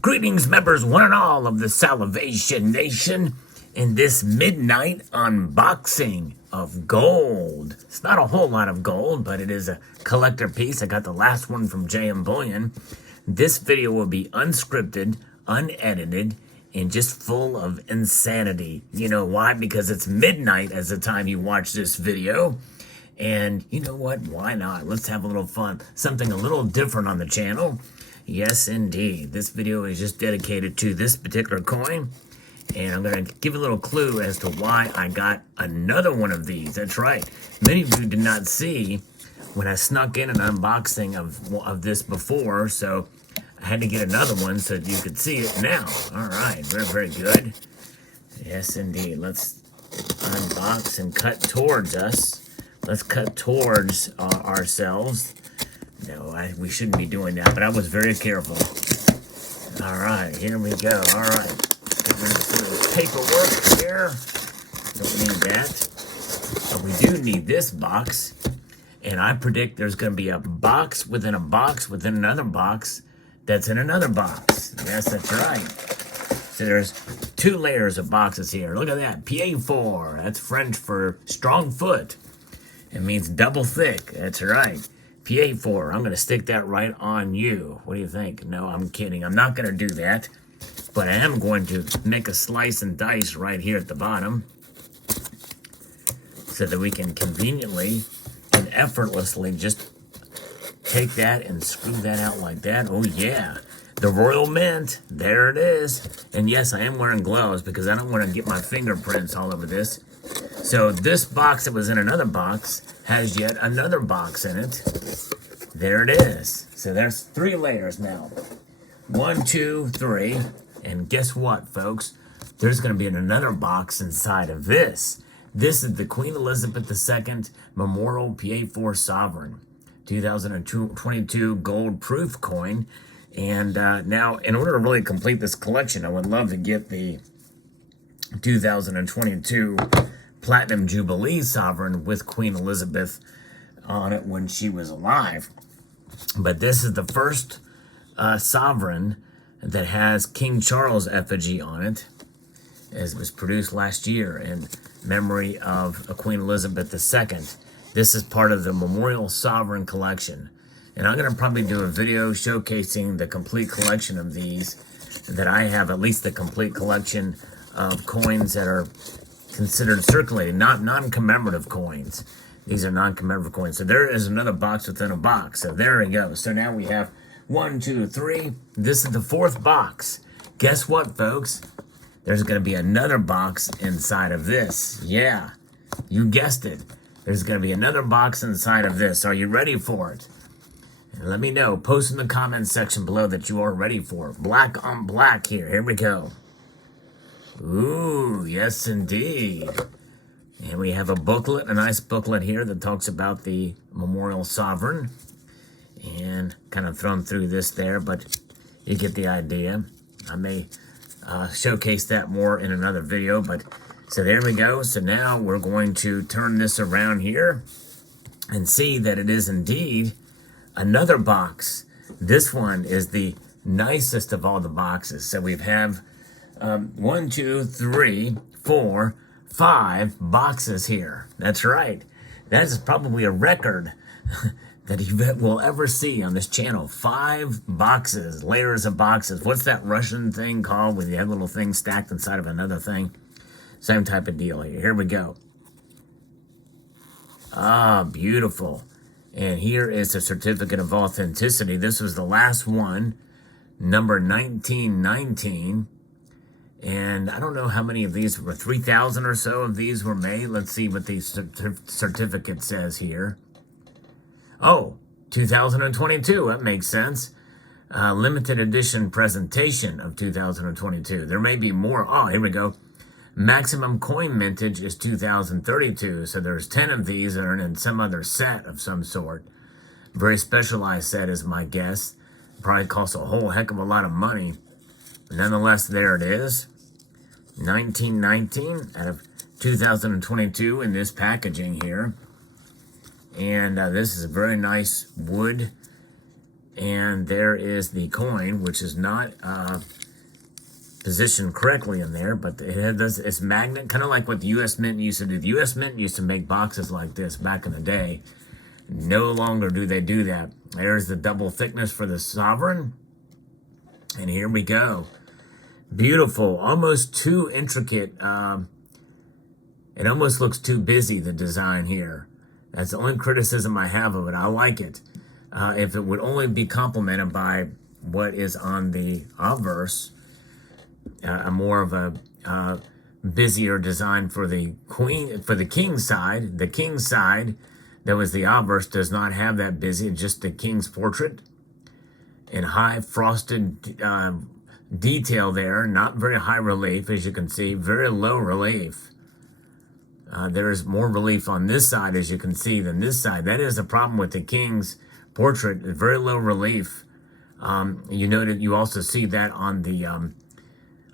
Greetings, members, one and all of the Salivation Nation, in this midnight unboxing of gold. It's not a whole lot of gold, but it is a collector piece. I got the last one from JM Bullion. This video will be unscripted, unedited, and just full of insanity. You know why? Because it's midnight as the time you watch this video. And you know what? Why not? Let's have a little fun. Something a little different on the channel. Yes, indeed. This video is just dedicated to this particular coin. And I'm going to give a little clue as to why I got another one of these. That's right. Many of you did not see when I snuck in an unboxing of this before. So I had to get another one so that you could see it now. All right. Very, very good. Yes, indeed. Let's unbox and cut towards us. Let's cut towards ourselves. No, we shouldn't be doing that, but I was very careful. All right, here we go. All right, get rid of some of this paperwork here. Don't need that. But we do need this box, and I predict there's going to be a box within a box within another box that's in another box. Yes, that's right. So there's 2 layers of boxes here. Look at that, PA4. That's French for strong foot. It means double thick. That's right. PA4, I'm going to stick that right on you. What do you think? No, I'm kidding. I'm not going to do that. But I am going to make a slice and dice right here at the bottom so that we can conveniently and effortlessly just take that and screw that out like that. Oh, yeah. The Royal Mint. There it is. And yes, I am wearing gloves because I don't want to get my fingerprints all over this. So this box that was in another box has yet another box in it. There it is. So there's 3 layers now. 1, 2, 3. And guess what, folks? There's going to be another box inside of this. This is the Queen Elizabeth II Memorial PA4 Sovereign 2022 gold proof coin. And now, in order to really complete this collection, I would love to get the 2022 Platinum Jubilee Sovereign with Queen Elizabeth on it when she was alive. But this is the first sovereign that has King Charles effigy on it, as it was produced last year in memory of Queen Elizabeth II. This is part of the Memorial Sovereign Collection. And I'm going to probably do a video showcasing the complete collection of these, that I have at least the complete collection of coins that are considered circulating, not non-commemorative coins. These are non-commemorative coins. So there is another box within a box. So there we go. So now we have 1, 2, 3. This is the 4th box. Guess what, folks? There's going to be another box inside of this. Yeah, you guessed it. There's going to be another box inside of this. Are you ready for it? And let me know. Post in the comments section below that you are ready for it. Black on black here. Here we go. Ooh, yes, indeed. And we have a booklet, a nice booklet here that talks about the Memorial Sovereign. And kind of thrown through this there, but you get the idea. I may showcase that more in another video, but so there we go. So now we're going to turn this around here and see that it is indeed another box. This one is the nicest of all the boxes. So we have 1, 2, 3, 4, 5 boxes here. That's right. That is probably a record that you will ever see on this channel. 5 boxes, layers of boxes. What's that Russian thing called when you have little things stacked inside of another thing? Same type of deal here. Here we go. Ah, beautiful. And here is a certificate of authenticity. This was the last one, number 1919. And I don't know how many of these were, 3,000 or so of these were made. Let's see what the certificate says here. Oh, 2022, that makes sense. Limited edition presentation of 2022. There may be more. Oh, here we go. Maximum coin mintage is 2032. So there's 10 of these that are in some other set of some sort. Very specialized set is my guess. Probably costs a whole heck of a lot of money. But nonetheless, there it is. 1919 out of 2022 in this packaging here. And this is a very nice wood. And there is the coin, which is not positioned correctly in there, but it's magnet, kind of like what the U.S. Mint used to do. The U.S. Mint used to make boxes like this back in the day. No longer do they do that. There's the double thickness for the sovereign. And here we go. Beautiful, almost too intricate. It almost looks too busy, the design here. That's the only criticism I have of it. I like it. If it would only be complemented by what is on the obverse, a more of a busier design for the king's side. The king's side, that was the obverse, does not have that busy. It's just the king's portrait in high frosted detail there. Not very high relief, as you can see. Very low relief. There is more relief on this side, as you can see, than this side. That is the problem with the king's portrait. Very low relief. You noted, you also see that on the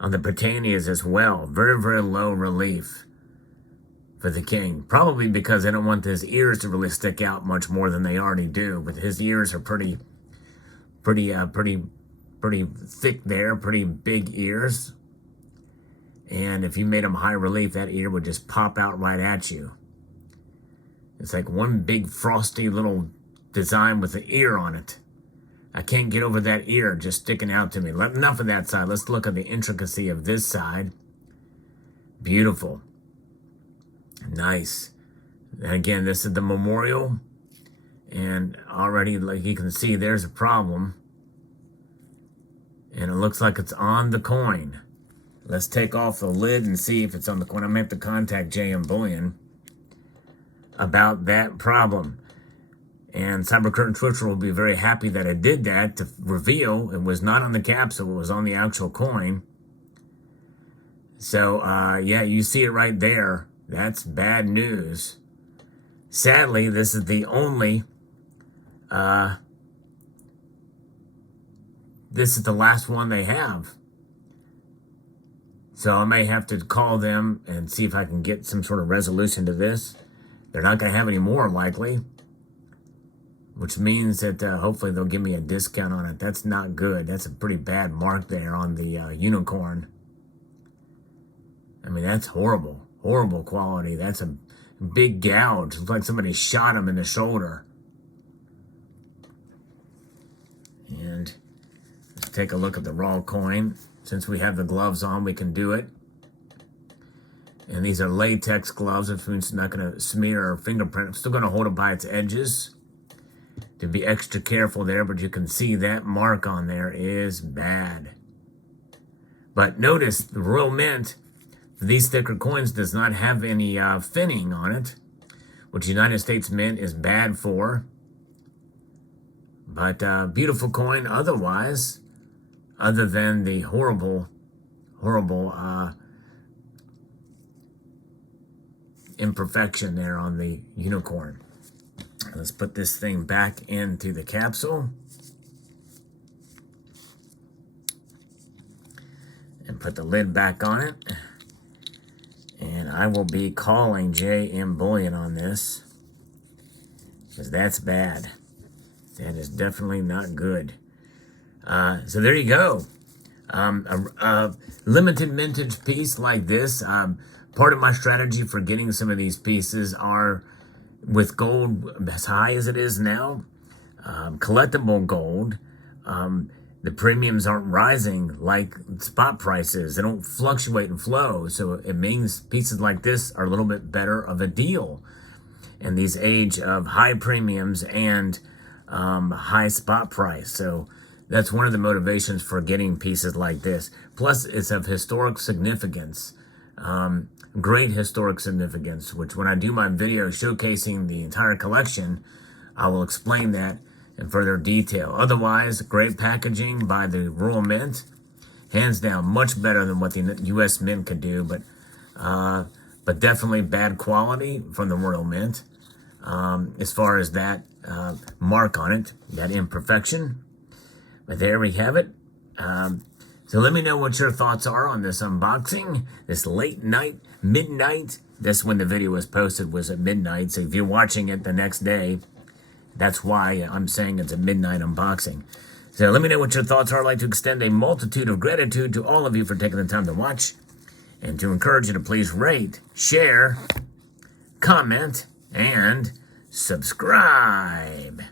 Britannias as well. Very, very low relief for the king. Probably because they don't want his ears to really stick out much more than they already do. But his ears are pretty thick there, pretty big ears. And if you made them high relief, that ear would just pop out right at you. It's like one big frosty little design with an ear on it. I can't get over that ear just sticking out to me. Enough of that side. Let's look at the intricacy of this side. Beautiful. Nice. And again, this is the memorial. And already, like you can see, there's a problem. And it looks like it's on the coin. Let's take off the lid and see if it's on the coin. I'm going to have to contact JM Bullion about that problem. And Cyber Curtain Twitcher will be very happy that I did that to reveal it was not on the capsule, it was on the actual coin. So, yeah, you see it right there. That's bad news. Sadly, this is the only, this is the last one they have. So I may have to call them and see if I can get some sort of resolution to this. They're not going to have any more, likely. Which means that hopefully they'll give me a discount on it. That's not good. That's a pretty bad mark there on the unicorn. I mean, that's horrible. Horrible quality. That's a big gouge. Looks like somebody shot him in the shoulder. And let's take a look at the raw coin. Since we have the gloves on, we can do it. And these are latex gloves, which means it's not going to smear or fingerprint. I'm still going to hold it by its edges to be extra careful there, but you can see that mark on there is bad. But notice the Royal Mint, for these thicker coins, does not have any finning on it, which United States Mint is bad for. But beautiful coin otherwise, other than the horrible imperfection there on the unicorn. Let's put this thing back into the capsule. And put the lid back on it. And I will be calling JM Bullion on this. Because that's bad. That is definitely not good. So there you go. A limited mintage piece like this. Part of my strategy for getting some of these pieces are with gold as high as it is now, collectible gold, the premiums aren't rising like spot prices. They don't fluctuate and flow. So it means pieces like this are a little bit better of a deal in these age of high premiums and high spot price. So that's one of the motivations for getting pieces like this. Plus, it's of historic significance. Great historic significance, which when I do my video showcasing the entire collection, I will explain that in further detail. Otherwise, great packaging by the Royal Mint. Hands down, much better than what the U.S. Mint could do, but definitely bad quality from the Royal Mint. As far as that mark on it, that imperfection. But there we have it. So let me know what your thoughts are on this unboxing, this late night, midnight. This, when the video was posted, was at midnight. So if you're watching it the next day, that's why I'm saying it's a midnight unboxing. So let me know what your thoughts are. I'd like to extend a multitude of gratitude to all of you for taking the time to watch, and to encourage you to please rate, share, comment, and subscribe.